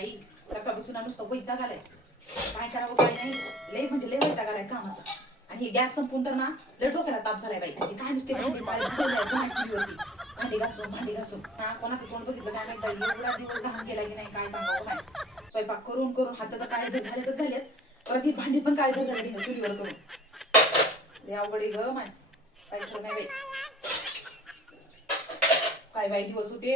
बाई सकाळपासून नुसतं वैताग आलाय. काय करावं काय नाही, लय म्हणजे लय वैताग आलाय कामाचा. आणि हे गॅस संपून तर ना लय डोक्याला ताप झालाय बाई. काय नुसते भांडी घासून हा कोणाचं तोंड बघितलं काय माहिती बाई. एवढा दिवस घाम गेला की नाही काय सांगावं काय. स्वयंपाक करून करून हात तर काळे झालेत. परत ही भांडी पण काळे झाली चुलीवर करून. लय अवघड आहे ग माय, काय खरं नाही बाई. काय बाई दिवस होते.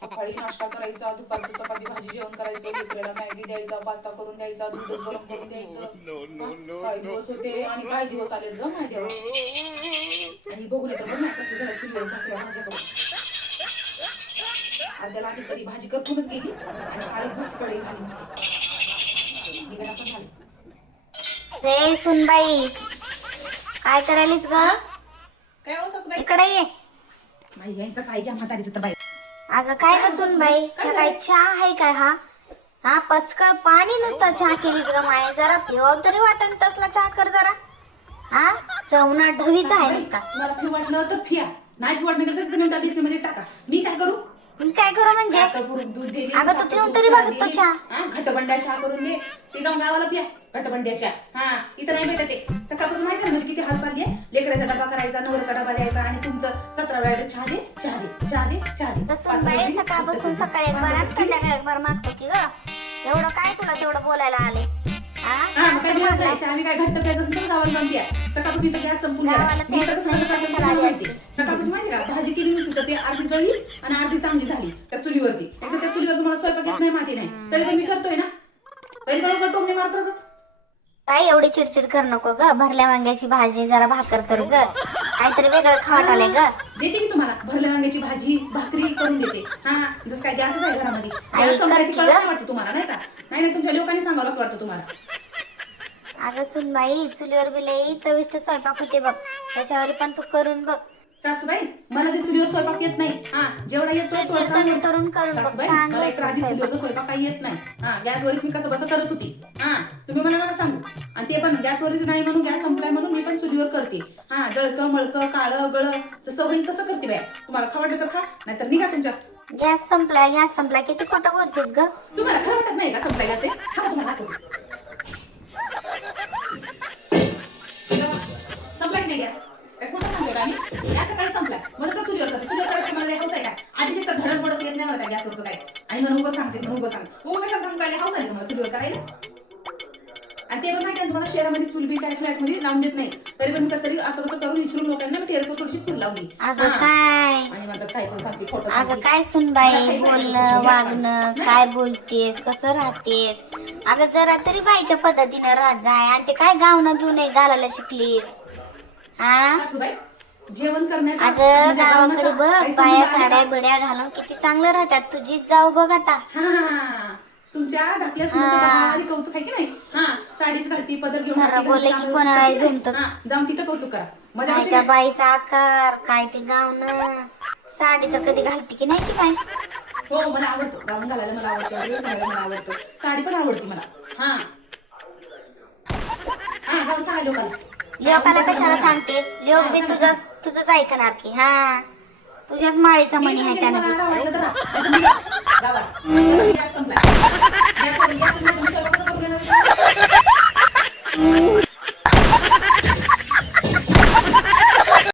सकाळी नाश्ता करायचा, दुपारची चपाती भाजी जेवण करायचं, लेकराला मॅगी द्यायचा, पास्ता करून द्यायचा, दूध गरम करून द्यायचं. काय दिवस होते आणि काय दिवस आले ग माझ्या. आणि बघू नये तर बघ ना कसं झालं चुलीवर भाकऱ्या भाज्या करून. अर्ध्याला आधी तरी भाजी करपूनच गेली आणि काळी घुसकडे झाली नुसती. निघाला पण झाली. रे सुनबाई काय करायलीस ग? काय हो सासूबाई? इकडे ये. माई यांचं काय घ्या म्हातारीचं तर बाई. अगं काय ग सुनबाई, काय चहा आहे काय? हा पचकळ पाणी नुसता चहा केलीस ग माय. जरा पिवाव तरी वाटन तसला चहा कर जरा. हा चवना ढवीचा आहे नुसता. तुम्हाला फी वाटलं तर फिया, नाही फी वाटलं तर तुम्ही त्या बिसी मध्ये टाका. मी काय करू? काय करू म्हणजे? दूध दे. अगं तू पिऊन तरी बघ तो चहा. घटबंड्या चहा करून दे. ते जाऊन गावाला पिया घटबंड्याच्या. हा इथं नाही भेटत ते. सकाळपासून माहिती आहे म्हणजे किती हाल चालली आहे. लेकराचा डबा करायचा, नवऱ्याचा डबा द्यायचा आणि तुमचं 17 वेळाचं चहा दे चहा दे चहा दे चहा दे. सुनबाई सकाळपासून सकाळी एक बार आणि संध्याकाळी एक बार मागतो की ग. एवढं काय तुला तेवढं बोलायला आले? चहा काय घट्ट प्यायचं असेल तर गावाला जाऊन पिया. सकाळपासून इथं गॅस संपून सकाळपासून माहिती का भाजी केली नसती तर ते अर्धी जळली आणि अर्धी चांगली झाली त्या चुलीवरती. एकतर त्या चुलीवर मला स्वयंपाक येत नाही, माती नाही, तरी पण मी करतोय ना. तरी पण टोमणे मारतात. काय एवढी चिडचिड कर नको ग. भरल्या वांग्याची भाजी जरा भाकर कर ग. काहीतरी वेगळं खावट आलंय ग. देते की तुम्हाला भरल्या वांग्याची भाजी भाकरी करून देते. हा जसं काय गॅसच आहे घरामध्ये. वाटतं तुम्हाला नाही का? नाही तुमच्या लोकांनी सांगावं लागतं वाटतं तुम्हाला. अगं सुनबाई चुलीवर बी लई चविष्ट स्वयंपाक होते बघ. त्याच्यावर पण तू करून बघ. सासूबाई मला ते चुलीवर स्वयंपाक येत नाही. हा जेवढा येतो करून सासूबाई मला एक आधी चुलीवरचा स्वयंपाक काही येत नाही. हा गॅसवरच मी कसं बसं करत होती. हा तुम्ही मला नका सांगू. आणि ते पण गॅसवरच नाही म्हणून गॅस संपलाय म्हणून मी पण चुलीवर करते. हा जळकं मळकं काळं गळ जसं होईल तसं करते बाय. तुम्हाला खा वाटत तर खा, नाहीतर निघा तुमच्या. गॅस संपलाय किती खोटं बोलतेस ग. तुम्हाला खरं वाटत नाही का संपलाय गॅस? हा तुम्हाला संपलाय की नाही गॅस? काय खोटं सांगतोय का आम्ही? गॅस सकाळी संपलाय म्हणून तो चुलीवर करते. चुलीवर करायचं मला हाऊस आहे काय? आधीच तर धडण मोडच येत नाही मला त्या गॅसवरचं काय. आणि म्हणून उगं सांगतेस म्हणून उगं सांग कशाला सांगताय? हाऊस आहे तुम्हाला चुलीवर करायला? आणि ते पण माहिती आहे तुम्हाला शहरामध्ये चूल बी काय फ्लॅट मध्ये लावून देत नाही. तरी पण मी कसं तरी असं कसं करून विचारून लोकांना मी टेरेसवर थोडीशी चूल लावली. अगं काय आणि म्हणतात काय पण सांगते खोटं. अगं काय सुनबाई बोलणं वागणं काय बोलतेस कसं राहतेस. अगं जरा तरी बाईच्या पद्धतीनं राहत जाय. आणि ते काय गावनं बिवणे घालायला शिकलीस? हा जेवण करण्याचं अगं गावाकडे बघ बाया साड्या बिड्या घालून किती चांगलं राहतात. तुझीच जाऊ बघ आता. तुमच्या धाकल्या सुनेचं भारी कौतुक आहे की नाही? हा साडीच घालती पदर घेऊन बोलले की कोणाला झुमतच. जाऊन तिथं कौतुक करा. काय त्या बाईचा आकार काय ते गावनं साडी तर कधी घालते की नाही की बाई? हो मला आवडतो गाऊन घालायला. मला आवडतं मला आवडतं. साडी पण आवडती मला. हा हा गाऊन सांगा लोकाला कशाला सांगते? लोक बी तुझंच ऐकणार की. हा तुझ्याच माळीचा मणी आहे त्यानं. गॅस संपला.